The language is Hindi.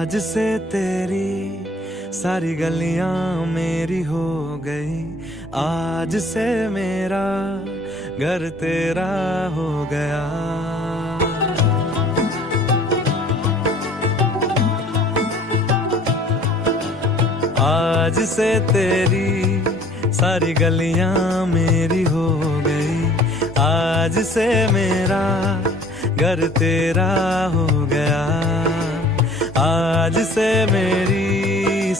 आज से तेरी सारी गलियां मेरी हो गई, आज से मेरा घर तेरा हो गया। आज से तेरी सारी गलियां मेरी हो गई, आज से मेरा घर तेरा हो गया। आज से मेरी